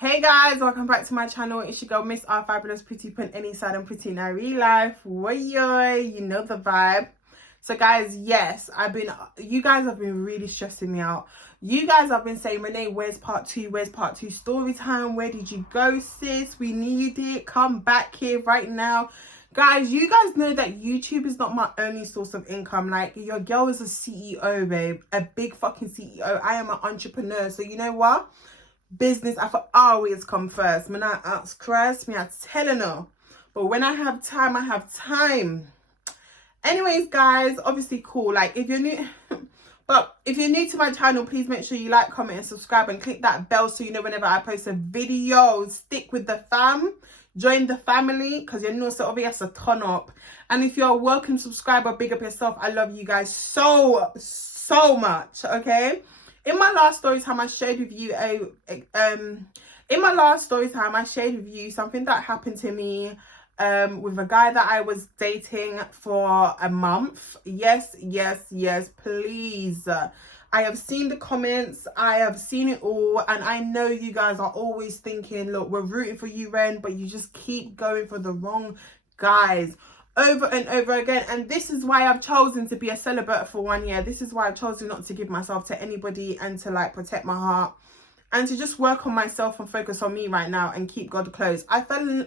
Hey guys, welcome back to my channel. It's your girl Miss R, fabulous, pretty, put any side and pretty in our real life. Yo, you know the vibe. So guys, yes, you guys have been really stressing me out. You guys have been saying, Renee, where's part two? Where's part two story time? Where did you go, sis? We need it. Come back here right now. Guys, you guys know that YouTube is not my only source of income. Like, your girl is a CEO, babe. A big fucking CEO. I am an entrepreneur. So you know what? Business I for always come first. When I ask Christ, me I telling her. But when I have time, I have time. Anyways, guys, obviously cool. Like, if you're new but if you're new to my channel, please make sure you like, comment and subscribe and click that bell so you know whenever I post a video. Stick with the fam. Join the family, because you know so obvious a ton up. And if you're a welcome subscriber, big up yourself. I love you guys so much. Okay. In my last story time, I shared with you something that happened to me with a guy that I was dating for a month. Yes, please. I have seen the comments, I have seen it all, and I know you guys are always thinking, look, we're rooting for you, Ren, but you just keep going for the wrong guys over and over again. And this is why I've chosen to be a celibate for 1 year. This is why I've chosen not to give myself to anybody and to like protect my heart and to just work on myself and focus on me right now and keep God close. I kind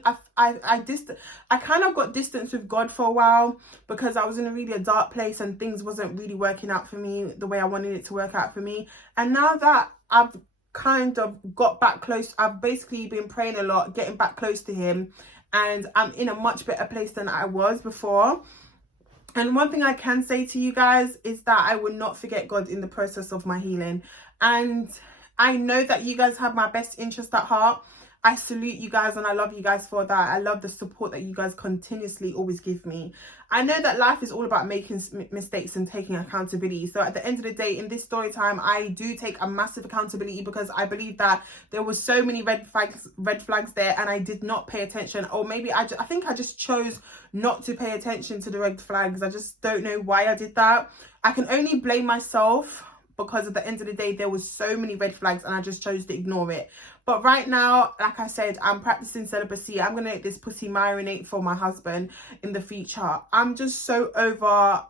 of got distance with God for a while because I was in a really dark place and things wasn't really working out for me the way I wanted it to work out for me. And now that I've kind of got back close, I've basically been praying a lot, getting back close to him, and I'm in a much better place than I was before. And one thing I can say to you guys is that I will not forget God in the process of my healing. And I know that you guys have my best interest at heart. I salute you guys and I love you guys for that. I love the support that you guys continuously always give me. I know that life is all about making mistakes and taking accountability. So at the end of the day, in this story time, I do take a massive accountability because I believe that there was so many red flags there and I did not pay attention. Or maybe I think I just chose not to pay attention to the red flags. I just don't know why I did that. I can only blame myself because at the end of the day, there was so many red flags and I just chose to ignore it. But right now, like I said, I'm practicing celibacy. I'm going to let this pussy marinate for my husband in the future. I'm just so over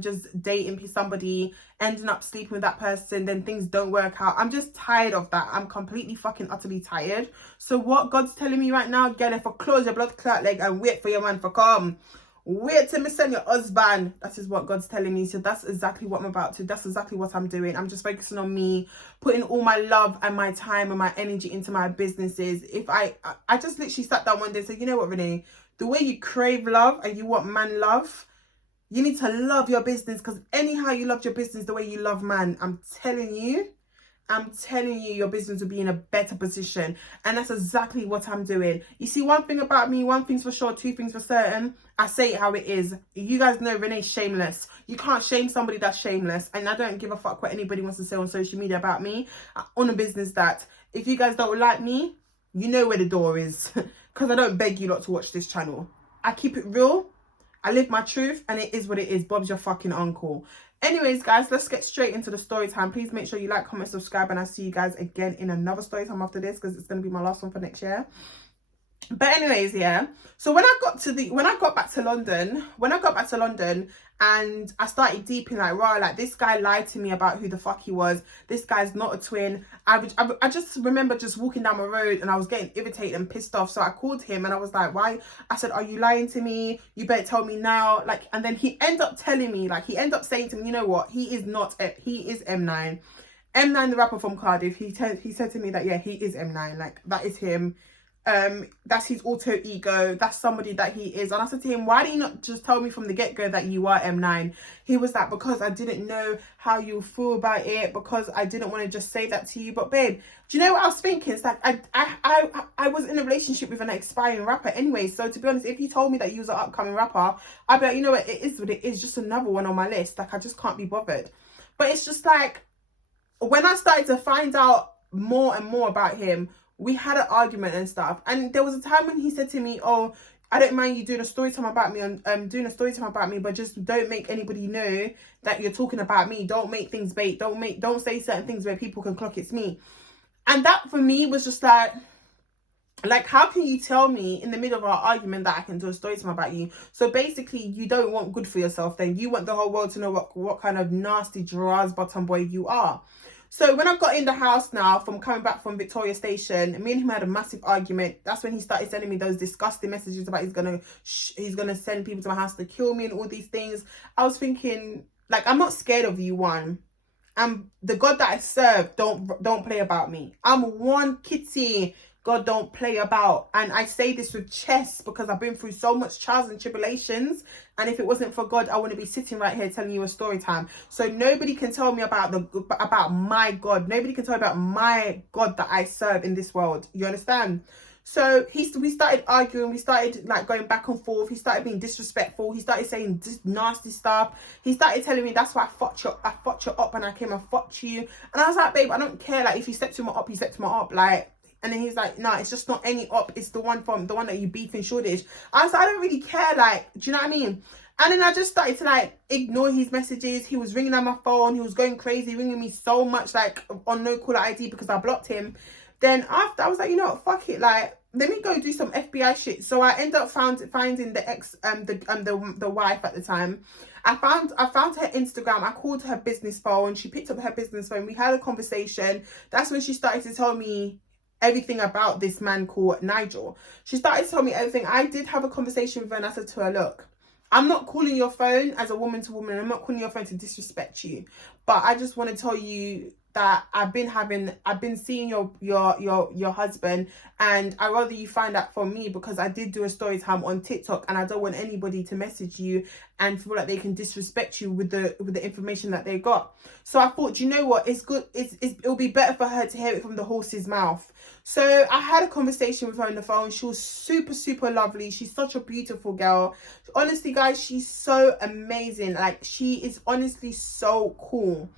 just dating somebody, ending up sleeping with that person, then things don't work out. I'm just tired of that. I'm completely fucking utterly tired. So what God's telling me right now, get it for close your blood clot leg and wait for your man for come. Wait till me send your husband. That is what God's telling me. So that's exactly what I'm about to. That's exactly what I'm doing. I'm just focusing on me, putting all my love and my time and my energy into my businesses. If I just literally sat down one day and said, you know what, Renee, the way you crave love and you want man love, you need to love your business, because anyhow you love your business the way you love man, I'm telling you, your business will be in a better position. And that's exactly what I'm doing. You see, one thing about me, one thing's for sure, two things for certain. I say it how it is. You guys know Renee's shameless. You can't shame somebody that's shameless. And I don't give a fuck what anybody wants to say on social media about me. I own a business that if you guys don't like me, you know where the door is. Because I don't beg you lot to watch this channel. I keep it real. I live my truth, and it is what it is. Bob's your fucking uncle. Anyways, guys, let's get straight into the story time. Please make sure you like, comment, subscribe, and I'll see you guys again in another story time after this, because it's going to be my last one for next year. But anyways, yeah. So when I got back to London and I started deeping like, wow, like this guy lied to me about who the fuck he was. This guy's not a twin. I just remember just walking down my road and I was getting irritated and pissed off. So I called him and I was like, why? I said, are you lying to me? You better tell me now. Like, and then he ended up telling me, like, he ended up saying to me, you know what? He is M9. M9, the rapper from Cardiff. He said to me that, yeah, he is M9. Like, that is him. That's his alter ego. That's somebody that he is. And I said to him, why do you not just tell me from the get-go that you are M9? He was like, because I didn't know how you feel about it, because I didn't want to just say that to you. But babe, do you know what I was thinking? It's like I was in a relationship with an aspiring rapper anyway. So to be honest, if you told me that you was an upcoming rapper, I'd be like, you know what, it is what it is, just another one on my list. Like, I just can't be bothered. But it's just like, when I started to find out more and more about him, we had an argument and stuff. And there was a time when he said to me, oh, I don't mind you doing a story time about me, but just don't make anybody know that you're talking about me. Don't make things bait. Don't say certain things where people can clock it's me. And that for me was just like, how can you tell me in the middle of our argument that I can do a story time about you? So basically, you don't want good for yourself then. You want the whole world to know what kind of nasty Gerard's bottom boy you are. So when I got in the house now, from coming back from Victoria Station, me and him had a massive argument. That's when he started sending me those disgusting messages about he's gonna send people to my house to kill me and all these things. I was thinking, like, I'm not scared of you, one. The God that I serve don't play about me. I'm one kitty. God don't play about. And I say this with chest because I've been through so much trials and tribulations. And if it wasn't for God, I wouldn't be sitting right here telling you a story time. So nobody can tell me about my God. Nobody can tell me about my God that I serve in this world. You understand? So we started arguing. We started like going back and forth. He started being disrespectful. He started saying this nasty stuff. He started telling me that's why I fucked you up and I came and fucked you. And I was like, babe, I don't care. Like, if you stepped to my up, you stepped to my up. Like, and then he's like, no, it's just not any up. It's the one that you beefing Shoreditch. I was like, I don't really care. Like, do you know what I mean? And then I just started to like ignore his messages. He was ringing on my phone. He was going crazy, ringing me so much, like on no caller ID because I blocked him. Then after, I was like, you know what, fuck it. Like, let me go do some FBI shit. So I ended up finding the ex, the wife at the time. I found her Instagram. I called her business phone. She picked up her business phone. We had a conversation. That's when she started to tell me everything about this man called Nigel. She started to tell me everything. I did have a conversation with her and I said to her, look, I'm not calling your phone as a woman to woman. I'm not calling your phone to disrespect you. But I just want to tell you that I've been seeing your husband, and I rather you find out from me because I did do a story time on TikTok and I don't want anybody to message you and feel like they can disrespect you with the information that they got. So I thought, you know what, it's good, it'll be better for her to hear it from the horse's mouth. So I had a conversation with her on the phone. She was super, super lovely. She's such a beautiful girl. Honestly, guys, she's so amazing. Like, she is honestly so cool.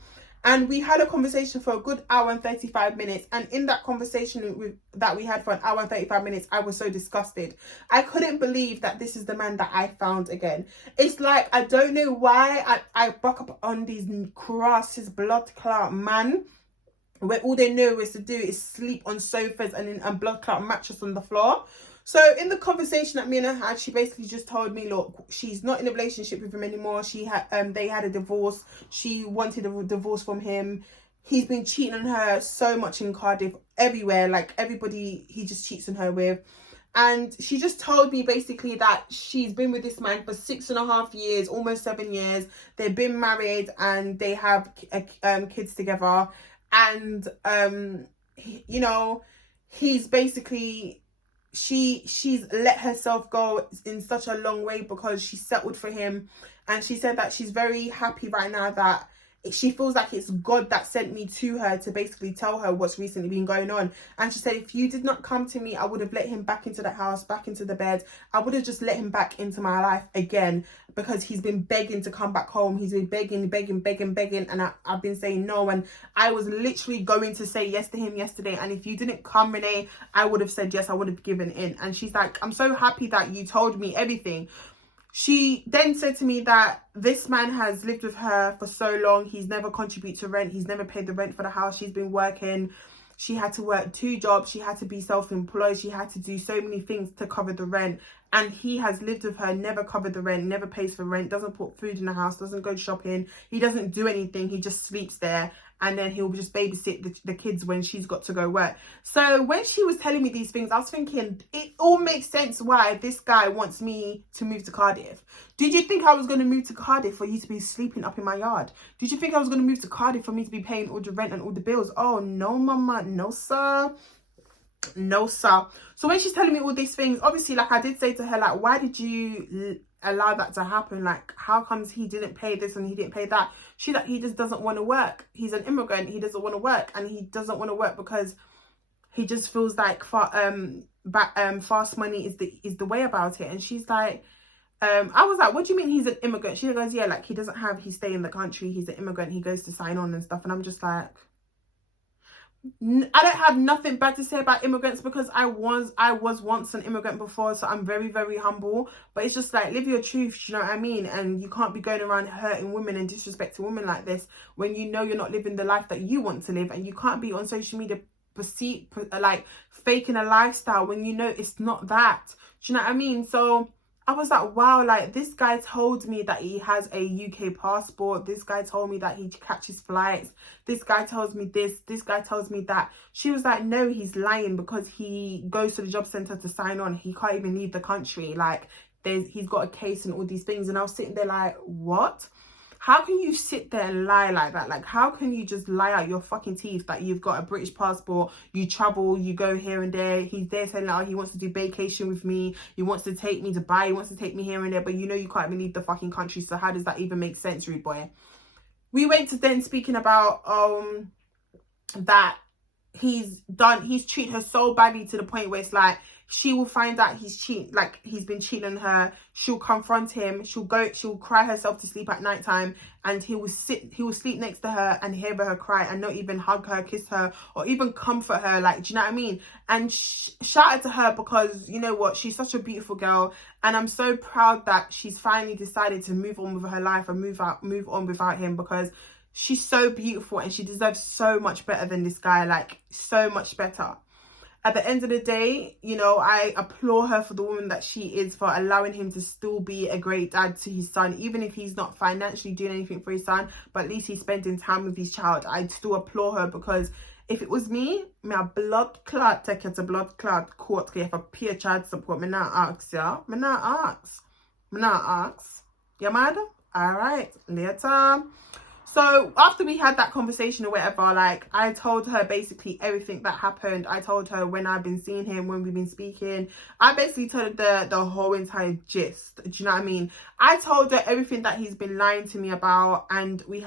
And we had a conversation for a good hour and 35 minutes. And in that conversation that we had for an hour and 35 minutes, I was so disgusted. I couldn't believe that this is the man that I found again. It's like, I don't know why I buck up on these crasses blood clot man, where all they know is to do is sleep on sofas and blood clot mattress on the floor. So in the conversation that me and her had, she basically just told me, look, she's not in a relationship with him anymore. They had a divorce. She wanted a divorce from him. He's been cheating on her so much in Cardiff, everywhere. Like, everybody he just cheats on her with. And she just told me basically that she's been with this man for 6.5 years, almost 7 years. They've been married and they have kids together. And you know, he's basically, she's let herself go in such a long way because she settled for him. And she said that she's very happy right now that she feels like it's God that sent me to her to basically tell her what's recently been going on. And she said, if you did not come to me, I would have let him back into the house, back into the bed. I would have just let him back into my life again, because he's been begging to come back home. He's been begging. And I've been saying no. And I was literally going to say yes to him yesterday. And if you didn't come, Renee, I would have said yes. I would have given in. And she's like, I'm so happy that you told me everything. She then said to me that this man has lived with her for so long. He's never contributed to rent. He's never paid the rent for the house. She's been working. She had to work 2 jobs. She had to be self-employed. She had to do so many things to cover the rent. And he has lived with her, never covered the rent, never pays for rent, doesn't put food in the house, doesn't go shopping. He doesn't do anything. He just sleeps there. And then he'll just babysit the kids when she's got to go work. So when she was telling me these things, I was thinking, it all makes sense why this guy wants me to move to Cardiff. Did you think I was going to move to Cardiff for you to be sleeping up in my yard? Did you think I was going to move to Cardiff for me to be paying all the rent and all the bills? Oh, no, mama. No, sir. No, sir. So when she's telling me all these things, obviously, like, I did say to her, like, why did you allow that to happen? Like, how comes he didn't pay this and he didn't pay that? She, like, he just doesn't want to work. He's an immigrant. He doesn't want to work, and he doesn't want to work because he just feels like fast money is the way about it. And she's like, I was like, what do you mean he's an immigrant? She goes, yeah, like, he stay in the country. He's an immigrant. He goes to sign on and stuff. And I'm just like, I don't have nothing bad to say about immigrants, because I was once an immigrant before, so I'm very, very humble. But it's just like, live your truth, you know what I mean? And you can't be going around hurting women and disrespecting women like this when you know you're not living the life that you want to live. And you can't be on social media like faking a lifestyle when you know it's not that. Do you know what I mean? So I was like, wow, like this guy told me that he has a UK passport. This guy told me that he catches flights. This guy tells me this guy tells me that. She was like, no, he's lying because he goes to the job centre to sign on. He can't even leave the country. Like he's got a case and all these things. And I was sitting there like, what? How can you sit there and lie like that? Like, how can you just lie out your fucking teeth that you've got a British passport, you travel, you go here and there. He's there saying, like, oh, he wants to do vacation with me. He wants to take me to Dubai. He wants to take me here and there. But you know you can't even leave the fucking country. So how does that even make sense, rude boy? We went to then speaking about that he's treated her so badly to the point where it's like, she will find out he's been cheating on her. She'll confront him. She'll cry herself to sleep at nighttime, and he will sleep next to her and hear her cry and not even hug her, kiss her, or even comfort her. Like, do you know what I mean? And shout out to her, because you know what? She's such a beautiful girl, and I'm so proud that she's finally decided to move on with her life and move on without him, because she's so beautiful and she deserves so much better than this guy, like so much better. At the end of the day, you know, I applaud her for the woman that she is, for allowing him to still be a great dad to his son, even if he's not financially doing anything for his son, but at least he's spending time with his child. I'd still applaud her, because if it was me blood clot take it to blood clot court if I pay child support. Me not ask, yeah. Me not ask. You mad? Alright, later. So after we had that conversation or whatever, like, I told her basically everything that happened. I told her when I've been seeing him, when we've been speaking. I basically told her the whole entire gist. Do you know what I mean? I told her everything that he's been lying to me about, and we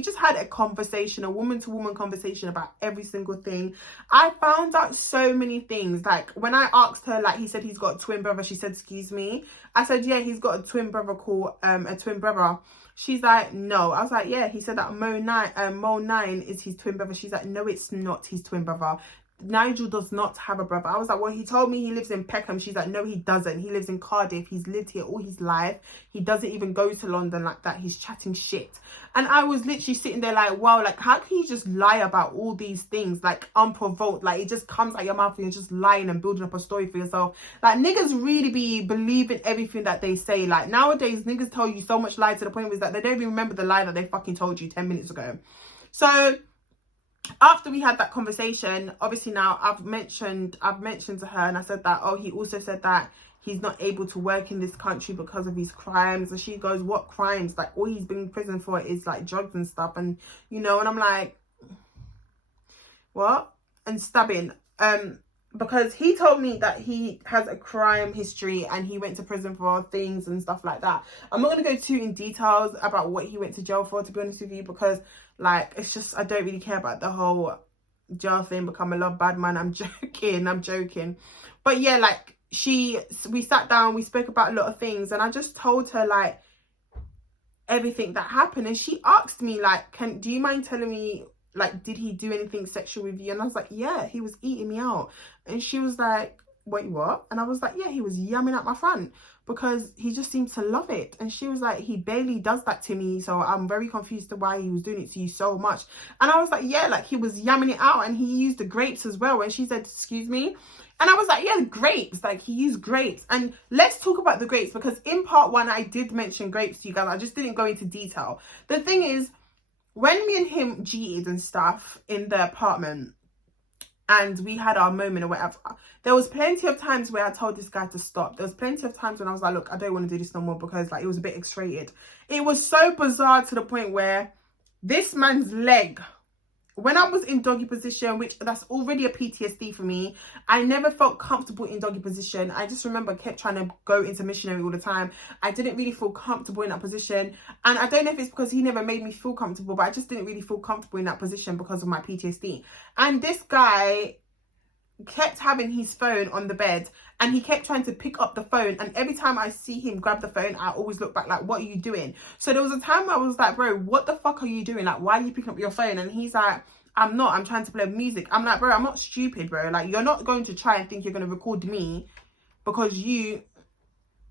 just had a conversation, a woman-to-woman conversation about every single thing. I found out so many things. Like, when I asked her, like, he said he's got a twin brother, she said, excuse me. I said, yeah, he's got a twin brother called a twin brother. She's like, no. I was like, yeah, he said that Mo 9 is his twin brother. She's like, no, it's not his twin brother. Nigel does not have a brother. I was like, well, he told me he lives in Peckham. She's like, no, he doesn't. He lives in Cardiff. He's lived here all his life. He doesn't even go to London like that. He's chatting shit. And I was literally sitting there like, wow, like, how can you just lie about all these things, like, unprovoked? Like, it just comes out your mouth and you're just lying and building up a story for yourself. Like, niggas really be believing everything that they say. Like, nowadays, niggas tell you so much lie to the point where it's like they don't even remember the lie that they fucking told you 10 minutes ago. So after we had that conversation, obviously now I've mentioned to her, and I said that, oh, he also said that he's not able to work in this country because of his crimes. And she goes, what crimes? Like, all he's been in prison for is like drugs and stuff. And, you know, and I'm like, what? And stabbing. Because he told me that he has a crime history and he went to prison for things and stuff like that. I'm not going to go too in details about what he went to jail for, to be honest with you, because, like, it's just, I don't really care about the whole jail thing, become a love bad man. I'm joking. But yeah, like, we sat down, we spoke about a lot of things, and I just told her, like, everything that happened. And she asked me, like, do you mind telling me, like, did he do anything sexual with you? And I was like, yeah, he was eating me out. And she was like, wait, what? And I was like, yeah, he was yamming at my front because he just seems to love it. And she was like, he barely does that to me, so I'm very confused to why he was doing it to you so much. And I was like, yeah, like, he was yamming it out, and he used the grapes as well. And she said, excuse me? And I was like, yeah, grapes, like, he used grapes. And let's talk about the grapes, because in part one I did mention grapes to you guys. I just didn't go into detail. The thing is, when me and him cheated and stuff in the apartment, and we had our moment or whatever, there was plenty of times where I told this guy to stop. There was plenty of times when I was like, look, I don't want to do this no more, because, like, it was a bit X-rated. It was so bizarre to the point where this man's leg, when I was in doggy position, which that's already a PTSD for me, I never felt comfortable in doggy position. I just remember I kept trying to go into missionary all the time. I didn't really feel comfortable in that position. And I don't know if it's because he never made me feel comfortable, but I just didn't really feel comfortable in that position because of my PTSD. And this guy kept having his phone on the bed, and he kept trying to pick up the phone, and every time I see him grab the phone, I always look back like, what are you doing? So there was a time where I was like, bro, what the fuck are you doing? Like, why are you picking up your phone? And he's like, I'm trying to play music. I'm like, bro, I'm not stupid, bro. Like, you're not going to try and think you're going to record me because you're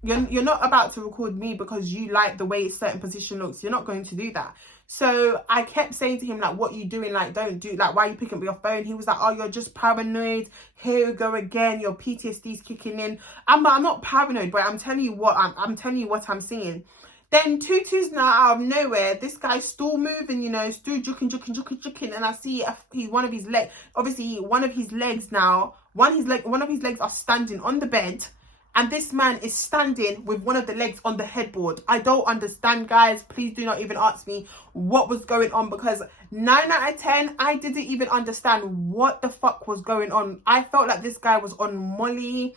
not about to record me because you like the way a certain position looks. You're not going to do that. So I kept saying to him, like, what you doing? Like, don't do, like, why are you picking up your phone? He was like, oh, you're just paranoid. Here you go again. Your PTSD's kicking in. I'm not paranoid, but I'm telling you what, I'm telling you what I'm seeing. Then Tutu's now out of nowhere. This guy's still moving, you know, still juking, and I see he's one of his legs. Obviously, one of his legs now. One of his legs are standing on the bed, and this man is standing with one of the legs on the headboard. I don't understand, guys. Please do not even ask me what was going on, because 9 out of 10, I didn't even understand what the fuck was going on. I felt like this guy was on Molly.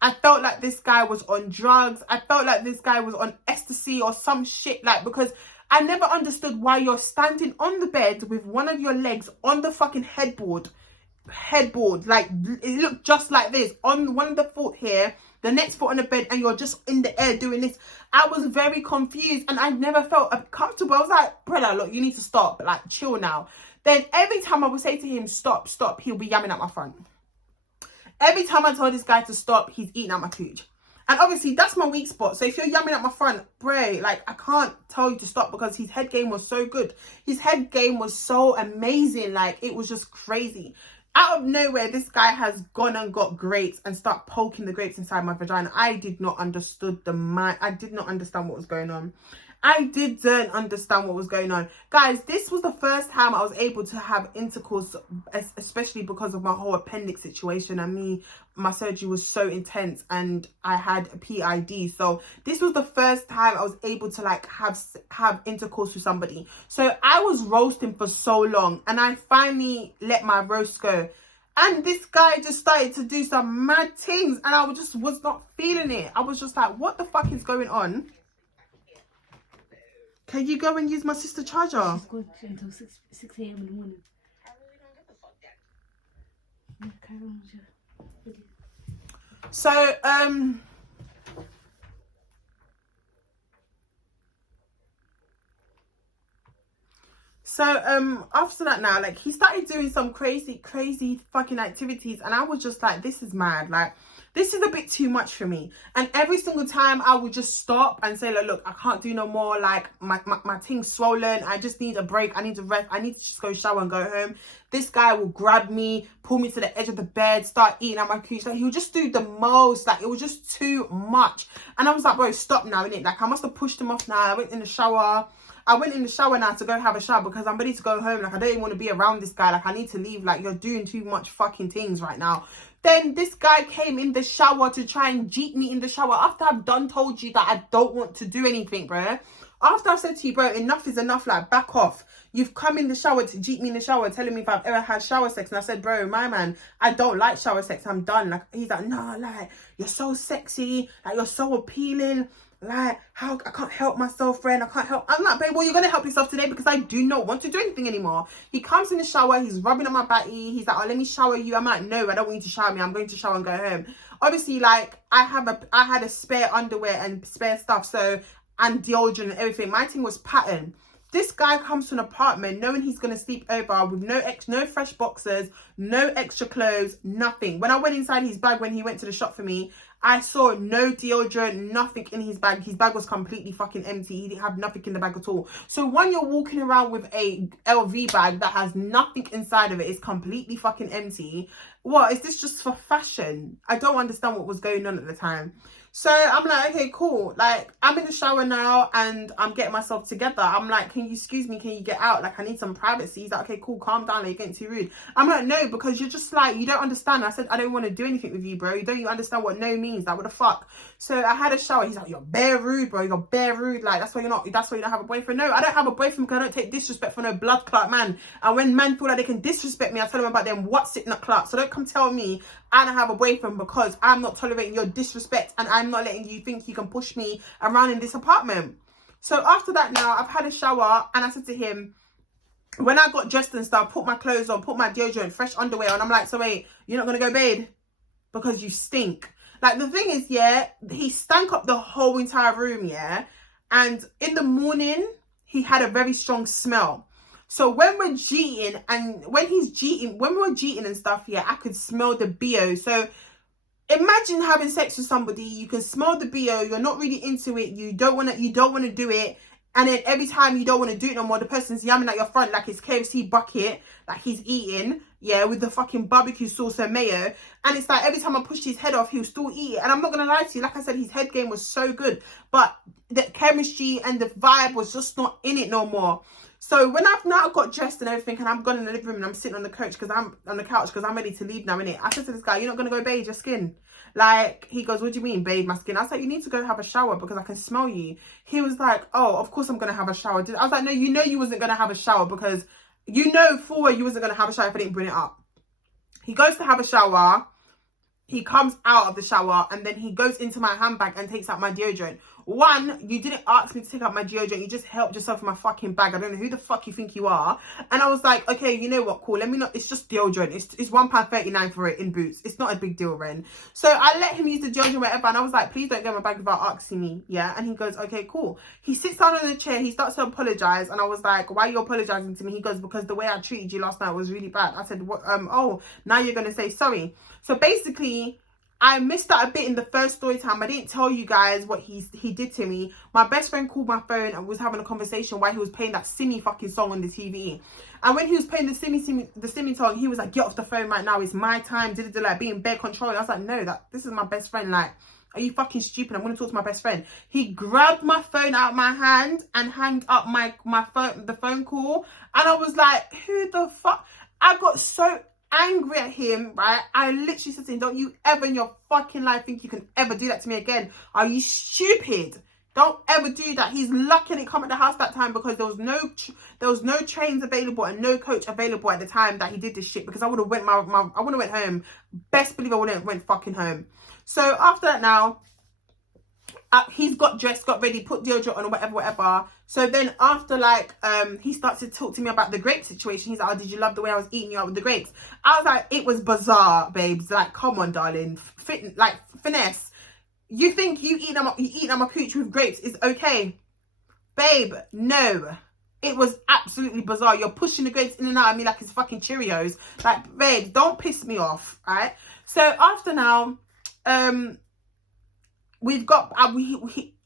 I felt like this guy was on drugs. I felt like this guy was on ecstasy or some shit, like, because I never understood why you're standing on the bed with one of your legs on the fucking headboard, like, it looked just like this, on one of the foot here, the next foot on the bed, and you're just in the air doing this. I was very confused, and I never felt comfortable. I was like, brother, look, you need to stop, like, chill now. Then every time I would say to him, stop, he'll be yamming at my front. Every time I told this guy to stop, he's eating at my cooch. And obviously, that's my weak spot. So if you're yamming at my front, bray, like, I can't tell you to stop, because his head game was so good. His head game was so amazing. Like, it was just crazy. Out of nowhere, this guy has gone and got grapes and start poking the grapes inside my vagina. I did not understand what was going on. I didn't understand what was going on. Guys, this was the first time I was able to have intercourse, especially because of my whole appendix situation, and my surgery was so intense, and I had a PID. So this was the first time I was able to, like, have intercourse with somebody. So I was roasting for so long, and I finally let my roast go. And this guy just started to do some mad things, and I just was not feeling it. I was just like, what the fuck is going on? Can you go and use my sister's charger? She's going until 6 a.m. in the morning. I really don't get the fuck that. Yeah, carry on with your video. So after that now, like, he started doing some crazy fucking activities, and I was just like, this is mad. Like, this is a bit too much for me. And every single time I would just stop and say, like, look, I can't do no more. Like, my thing's swollen. I just need a break. I need to rest. I need to just go shower and go home. This guy will grab me, pull me to the edge of the bed, start eating at my cooch. Like, he would just do the most. Like, it was just too much. And I was like, bro, stop now, innit? Like, I must have pushed him off now. I went in the shower. Now to go have a shower, because I'm ready to go home. Like, I don't even want to be around this guy. Like, I need to leave. Like, you're doing too much fucking things right now. Then this guy came in the shower to try and jeep me in the shower after I've told you that I don't want to do anything, bro. After I've said to you, bro, enough is enough, like, back off. You've come in the shower to jeep me in the shower, telling me if I've ever had shower sex. And I said, bro, my man, I don't like shower sex. I'm done. Like, he's like, no, like, you're so sexy. Like, you're so appealing. Like, how I can't help myself, friend. I can't help. I'm like, babe, well, you're going to help yourself today, because I do not want to do anything anymore. He comes in the shower. He's rubbing on my body. He's like, oh, let me shower you. I'm like, no, I don't want you to shower me. I'm going to shower and go home. Obviously, like, I had a spare underwear and spare stuff. So, and deodorant and everything. My thing was pattern. This guy comes to an apartment knowing he's going to sleep over with no fresh boxers, no extra clothes, nothing. When I went inside his bag when he went to the shop for me, I saw no deodorant, nothing in his bag. His bag was completely fucking empty. He didn't have nothing in the bag at all. So when you're walking around with a LV bag that has nothing inside of it, it's completely fucking empty. What, is this just for fashion? I don't understand what was going on at the time. So I'm like, okay, cool. Like, I'm in the shower now and I'm getting myself together. I'm like, can you excuse me? Can you get out? Like, I need some privacy. He's like, okay, cool, calm down. Like, you're getting too rude. I'm like, no, because you're just like, you don't understand. I said, I don't want to do anything with you, bro. You don't even understand what no means. Like, what the fuck? So I had a shower. He's like, you're bare rude, bro. You're bare rude. Like, that's why you don't have a boyfriend. No, I don't have a boyfriend because I don't take disrespect for no blood clot man. And when men feel like they can disrespect me, I tell them about them what's it not clot. So don't come tell me I don't have a boyfriend because I'm not tolerating your disrespect and I'm not letting you think you can push me around in this apartment. So after that now, I've had a shower and I said to him, when I got dressed and stuff, put my clothes on, put my deodorant, fresh underwear on, I'm like, so wait, you're not going to go bathe? Because you stink. Like, the thing is, yeah, he stank up the whole entire room, yeah? And in the morning, he had a very strong smell. So when we're cheating and when we were cheating and stuff, yeah, I could smell the BO. So imagine having sex with somebody, you can smell the BO, you're not really into it, you don't want to do it, And then every time you don't want to do it no more, the person's yamming at your front like it's KFC bucket, like he's eating, yeah, with the fucking barbecue sauce and mayo. And it's like every time I pushed his head off, he'll still eat it. And I'm not going to lie to you, like I said, his head game was so good. But the chemistry and the vibe was just not in it no more. So when I've now got dressed and everything, and I'm gone in the living room and I'm sitting on the couch because I'm ready to leave now, innit? I said to this guy, you're not going to go bathe your skin? Like, he goes, what do you mean, bathe my skin? I was like, you need to go have a shower because I can smell you. He was like, oh, of course I'm going to have a shower. I was like, no, you know you wasn't going to have a shower because you know full well you wasn't going to have a shower if I didn't bring it up. He goes to have a shower. He comes out of the shower and then he goes into my handbag and takes out my deodorant. One, you didn't ask me to take out my deodorant. You just helped yourself in my fucking bag. I don't know who the fuck you think you are. And I was like, okay, you know what? Cool. Let me not. It's just deodorant. It's £1.39 for it in Boots. It's not a big deal, Ren. So I let him use the deodorant, whatever. And I was like, please don't get my bag without asking me. Yeah. And he goes, okay, cool. He sits down on the chair. He starts to apologize. And I was like, why are you apologizing to me? He goes, because the way I treated you last night was really bad. I said, what? Oh, now you're going to say sorry. So basically, I missed out a bit in the first story time. I didn't tell you guys what he did to me. My best friend called my phone and was having a conversation while he was playing that Simmy fucking song on the TV. And when he was playing the Simmy song, he was like, get off the phone right now. It's my time. Like being bare control. I was like, no, this is my best friend. Like, are you fucking stupid? I'm going to talk to my best friend. He grabbed my phone out of my hand and hanged up the phone call. And I was like, who the fuck? I got so angry at him, right? I literally said to him, don't you ever in your fucking life think you can ever do that to me again? Are you stupid? Don't ever do that. He's lucky I didn't come at the house that time because there was no trains available and no coach available at the time that he did this shit, because I would have went I would have went home. Best believe I would have went fucking home. So after that now, he's got dressed, got ready, put deodorant on or whatever. So then after, like, he starts to talk to me about the grape situation. He's like, oh, did you love the way I was eating you out with the grapes? I was like, it was bizarre, babes. Like, come on, darling. Finesse. You think you eating my cooch with grapes is okay? Babe, no. It was absolutely bizarre. You're pushing the grapes in and out of me like it's fucking Cheerios. Like, babe, don't piss me off, right? So after now, we've got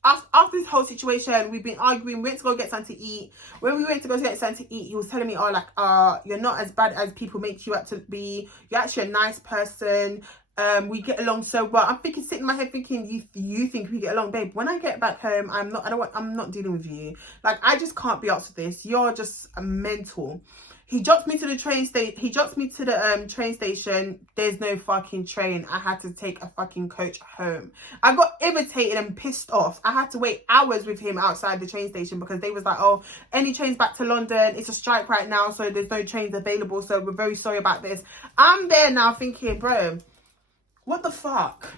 after this whole situation, we've been arguing. We went to go get something to eat. When we went to go get something to eat, he was telling me, oh, like, you're not as bad as people make you out to be. You're actually a nice person. We get along so well. I'm thinking, sitting in my head thinking, you think we get along, babe? When I get back home, I'm not dealing with you. Like, I just can't be up to this. You're just a mental. He drops me to the train station. Train station. There's no fucking train. I had to take a fucking coach home. I got irritated and pissed off. I had to wait hours with him outside the train station because they was like, oh, any trains back to London? It's a strike right now, so there's no trains available. So we're very sorry about this. I'm there now thinking, bro, what the fuck?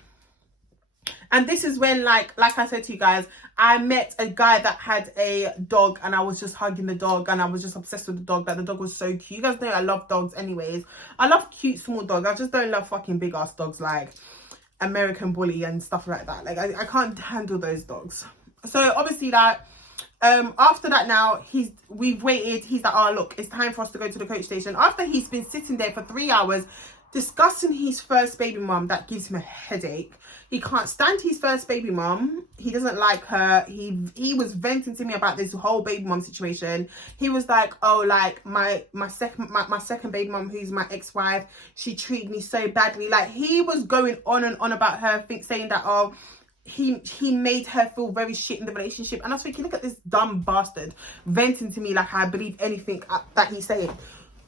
And this is when, like I said to you guys, I met a guy that had a dog and I was just hugging the dog and I was just obsessed with the dog. Like, the dog was so cute. You guys know I love dogs anyways. I love cute small dogs. I just don't love fucking big ass dogs like American Bully and stuff like that. Like, I can't handle those dogs. So obviously, like, after that now, we've waited. He's like, oh, look, it's time for us to go to the coach station. After he's been sitting there for 3 hours discussing his first baby mum that gives him a headache. He can't stand his first baby mum. He doesn't like her. He was venting to me about this whole baby mum situation. He was like, oh, like my second baby mum, who's my ex-wife, she treated me so badly. Like, he was going on and on about her, saying that, oh, he made her feel very shit in the relationship. And I was thinking, look at this dumb bastard venting to me like I believe anything that he's saying.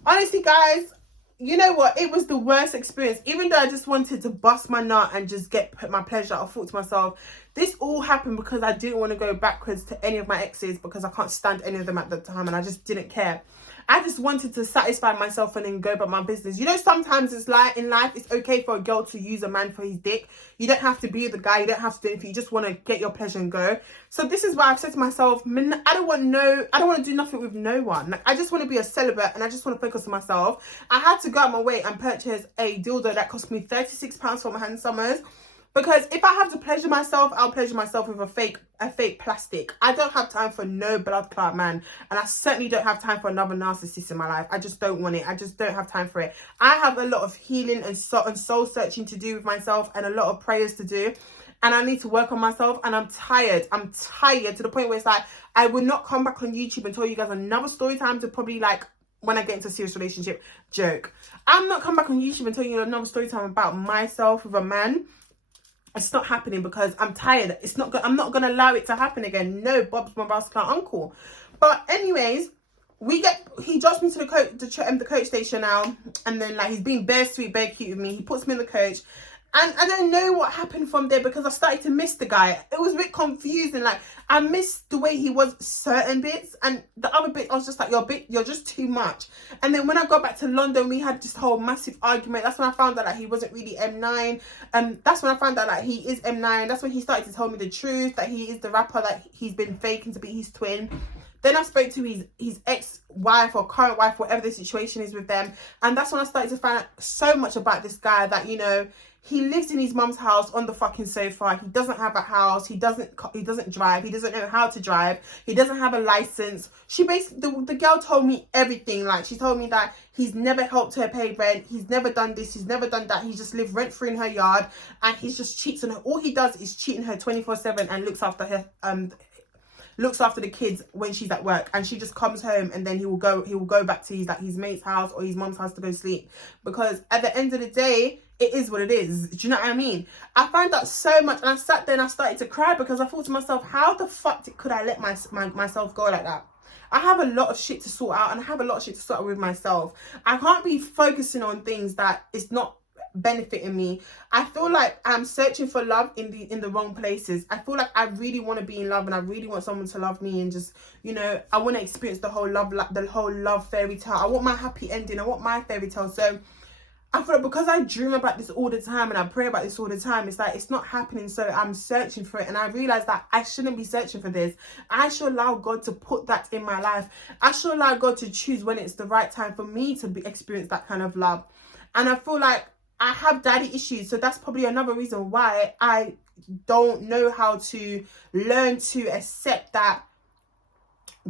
Honestly, guys, you know what? It was the worst experience. Even though I just wanted to bust my nut and just get my pleasure, I thought to myself, this all happened because I didn't want to go backwards to any of my exes because I can't stand any of them at the time and I just didn't care. I just wanted to satisfy myself and then go about my business. You know, sometimes it's like in life, it's okay for a girl to use a man for his dick. You don't have to be the guy. You don't have to do anything. You just want to get your pleasure and go. So this is why I've said to myself, I don't want to do nothing with no one. Like, I just want to be a celibate and I just want to focus on myself. I had to go out my way and purchase a dildo that cost me £36 from Hand Summers. Because if I have to pleasure myself, I'll pleasure myself with a fake plastic. I don't have time for no blood clot man. And I certainly don't have time for another narcissist in my life. I just don't want it. I just don't have time for it. I have a lot of healing and soul searching to do with myself and a lot of prayers to do. and I need to work on myself, and I'm tired to the point where it's like I would not come back on YouTube and tell you guys another story time to probably like when I get into a serious relationship. Joke. I'm not coming back on YouTube and telling you another story time about myself with a man. It's not happening because I'm tired. I'm not gonna allow it to happen again. No, Bob's my rascal uncle. But anyways, he drops me to the coach station now, and then like he's being bare sweet, bare cute with me. He puts me in the coach, and I don't know what happened from there because I started to miss the guy. It was a bit confusing. Like I missed the way he was certain bits, and the other bit I was just like, you're just too much. And then when I got back to London, we had this whole massive argument. That's when I found out that he wasn't really M9. That's when I found out that he is M9. That's when he started to tell me the truth, that he is the rapper that he's been faking to be his twin. Then I spoke to his ex-wife or current wife, whatever the situation is with them. And that's when I started to find out so much about this guy that, you know, he lives in his mum's house on the fucking sofa. He doesn't have a house. He doesn't drive. He doesn't know how to drive. He doesn't have a license. She basically, the girl told me everything. Like she told me that he's never helped her pay rent. He's never done this. He's never done that. He just lives rent free in her yard, and he just cheats on her. All he does is cheating her 24/7 and looks after her. Looks after the kids when she's at work, and she just comes home, and then he will go back to his mate's house or his mom's house to go sleep, because at the end of the day, it is what it is. Do you know what I mean? I found out so much, and I sat there and I started to cry because I thought to myself, how the fuck could I let myself go like that? I have a lot of shit to sort out, and I have a lot of shit to sort out with myself. I can't be focusing on things that is not benefiting me. I feel like I'm searching for love in the wrong places. I feel like I really want to be in love, and I really want someone to love me, and just, you know, I want to experience the whole love fairy tale. I want my happy ending. I want my fairy tale. So I feel like because I dream about this all the time and I pray about this all the time, it's like it's not happening. So I'm searching for it, and I realize that I shouldn't be searching for this. I should allow God to put that in my life. I should allow God to choose when it's the right time for me to experience that kind of love. And I feel like I have daddy issues, so that's probably another reason why I don't know how to learn to accept that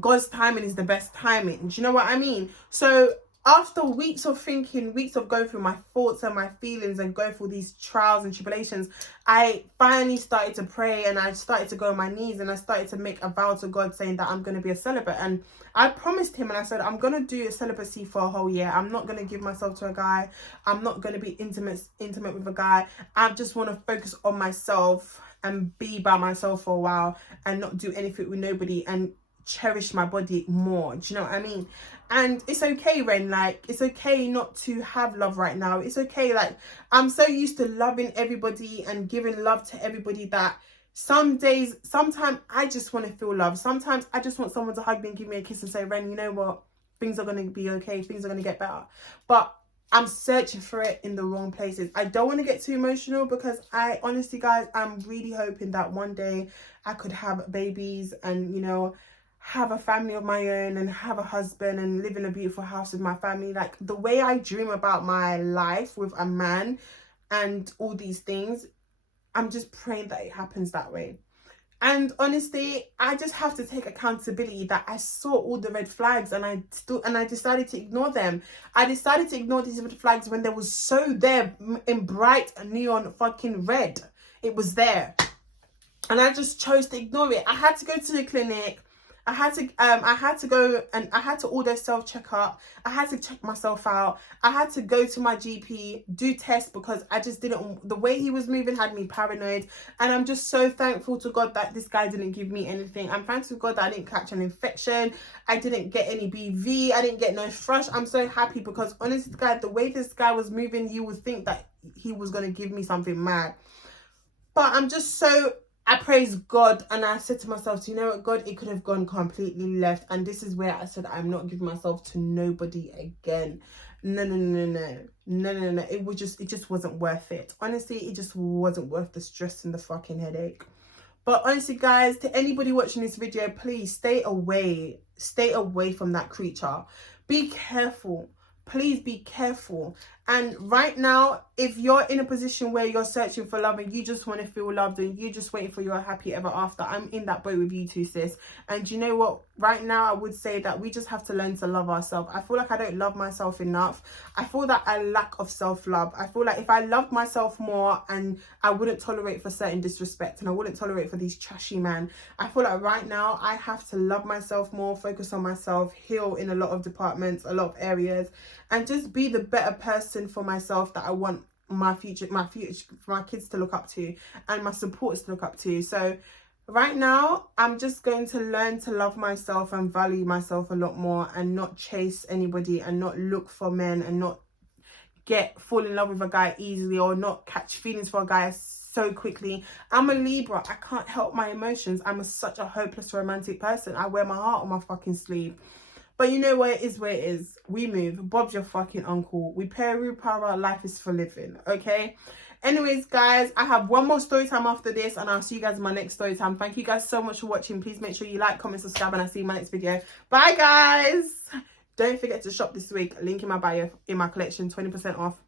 God's timing is the best timing. Do you know what I mean? So after weeks of thinking, weeks of going through my thoughts and my feelings and going through these trials and tribulations, I finally started to pray, and I started to go on my knees, and I started to make a vow to God saying that I'm going to be a celibate. And I promised him, and I said, I'm going to do a celibacy for a whole year. I'm not going to give myself to a guy. I'm not going to be intimate with a guy. I just want to focus on myself and be by myself for a while and not do anything with nobody and cherish my body more. Do you know what I mean? And it's okay, Ren. Like, it's okay not to have love right now. It's okay. Like, I'm so used to loving everybody and giving love to everybody that sometimes I just want to feel love. Sometimes I just want someone to hug me and give me a kiss and say, Ren, you know what? Things are going to be okay. Things are going to get better. But I'm searching for it in the wrong places. I don't want to get too emotional because I honestly, guys, I'm really hoping that one day I could have babies and, you know, have a family of my own and have a husband and live in a beautiful house with my family. Like, the way I dream about my life with a man and all these things, I'm just praying that it happens that way. And honestly, I just have to take accountability that I saw all the red flags and I decided to ignore them. I decided to ignore these red flags when they was so there in bright neon fucking red. It was there. And I just chose to ignore it. I had to go to the clinic. I had to go and I had to order self-checkup. I had to check myself out. I had to go to my GP, do tests, because I just didn't, the way he was moving had me paranoid. And I'm just so thankful to God that this guy didn't give me anything. I'm thankful to God that I didn't catch an infection. I didn't get any BV. I didn't get no thrush. I'm so happy because honestly, guys, the way this guy was moving, you would think that he was going to give me something mad. But I'm just so... I praise God, and I said to myself, you know what, God, it could have gone completely left. And this is where I said, I'm not giving myself to nobody again. No. It just wasn't worth it. Honestly, it just wasn't worth the stress and the fucking headache. But honestly, guys, to anybody watching this video, please stay away from that creature. Be careful. Please be careful. And right now, if you're in a position where you're searching for love and you just want to feel loved and you just waiting for your happy ever after, I'm in that boat with you too, sis. And you know what? Right now, I would say that we just have to learn to love ourselves. I feel like I don't love myself enough. I feel that I lack of self-love. I feel like if I loved myself more, and I wouldn't tolerate for certain disrespect and I wouldn't tolerate for these trashy men. I feel like right now I have to love myself more, focus on myself, heal in a lot of departments, a lot of areas, and just be the better person for myself that I want my future for my kids to look up to and my supporters to look up to. So right now I'm just going to learn to love myself and value myself a lot more, and not chase anybody and not look for men and not fall in love with a guy easily, or not catch feelings for a guy so quickly. I'm a Libra. I can't help my emotions. I'm such a hopeless romantic person. I wear my heart on my fucking sleeve. But you know what, it is where it is. We move. Bob's your fucking uncle. We peru para. Life is for living. Okay? Anyways, guys, I have one more story time after this, and I'll see you guys in my next story time. Thank you guys so much for watching. Please make sure you like, comment, subscribe, and I'll see you in my next video. Bye, guys. Don't forget to shop this week. Link in my bio in my collection. 20% off.